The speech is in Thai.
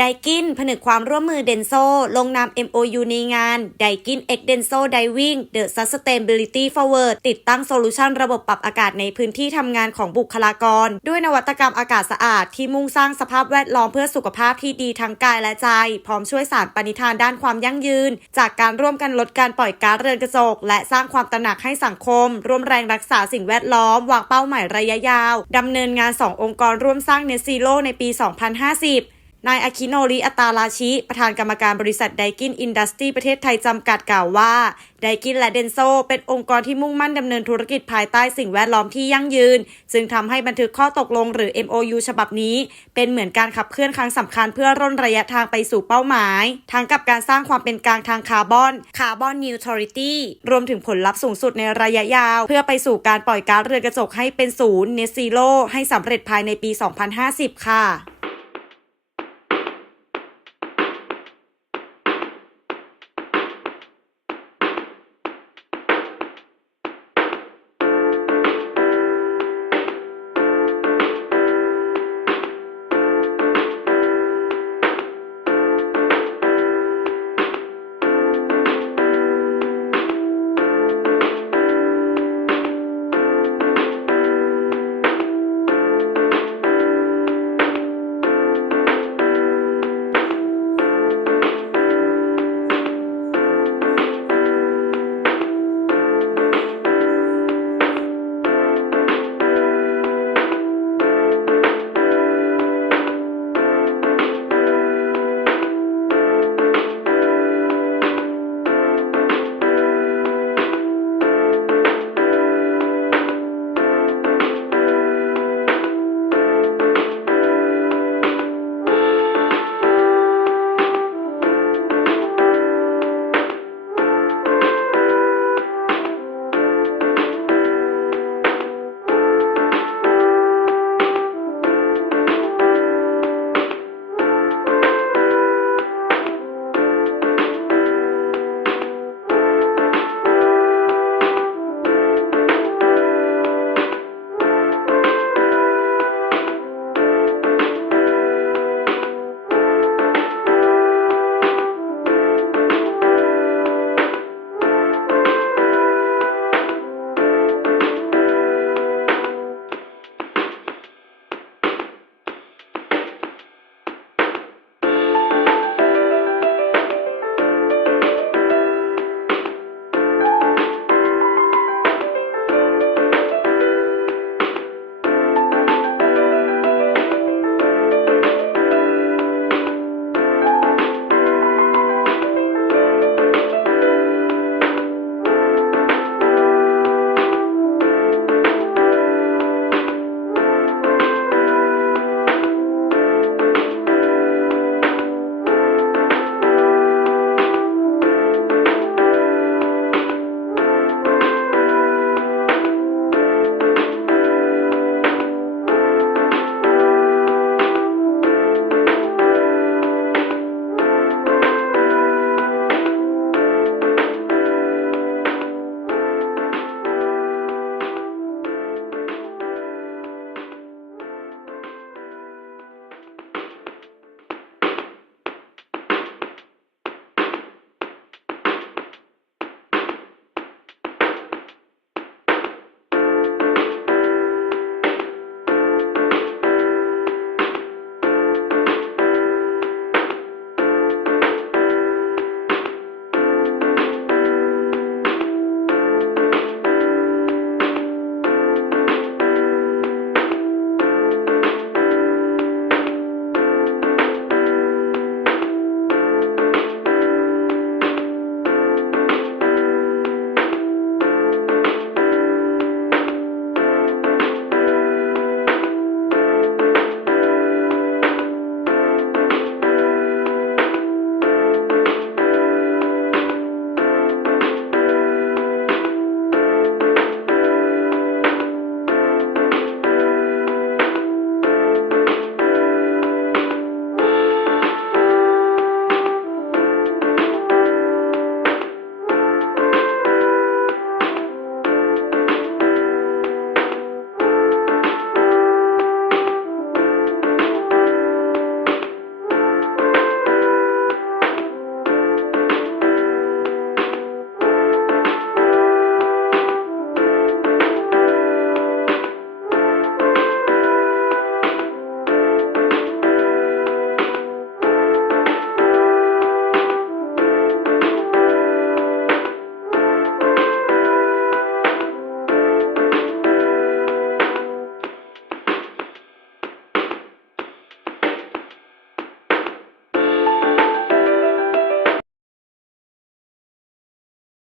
ไดกินผนึกความร่วมมือเดนโซ ลงนาม MOU ในงานไดกิน X Denso Diving The Sustainability Forward ติดตั้งโซลูชันระบบปรับอากาศในพื้นที่ทำงานของบุคลากร ด้วยนวัตกรรมอากาศสะอาด ที่มุ่งสร้างสภาพแวดล้อมเพื่อสุขภาพที่ดีทั้งกายและใจ พร้อมช่วยสารปณิธานด้านความยั่งยืน จากการร่วมกันลดการปล่อยก๊าซเรือนกระจก และสร้างความตระหนักให้สังคม ร่วมแรงรักษาสิ่งแวดล้อมวางเป้าหมายระยะยาวดำเนินงาน 2 องค์กรร่วมสร้างเนซีโร่ในปี 2050 นายอาคิโนริอัตาราชิ ประธานกรรมการบริษัทไดกินอินดัสตรีประเทศไทยจำกัดกล่าวว่าไดกินและเดนโซเป็นองค์กรที่มุ่งมั่นดำเนินธุรกิจภายใต้สิ่งแวดล้อมที่ยั่งยืนซึ่งทำให้บันทึกข้อตกลงหรือ MOU ฉบับนี้ เป็นเหมือนการขับเคลื่อนครั้งสำคัญเพื่อร่นระยะทางไปสู่เป้าหมาย ทั้งกับการสร้างความเป็นกลางทางคาร์บอนคาร์บอนนิวทริตี้รวมถึงผลลัพธ์สูงสุดในระยะยาว เพื่อไปสู่การปล่อยก๊าซเรือนกระจกให้เป็นศูนย์เนซีโ o ให้สำเร็จภายในปี 2050 ค่ะ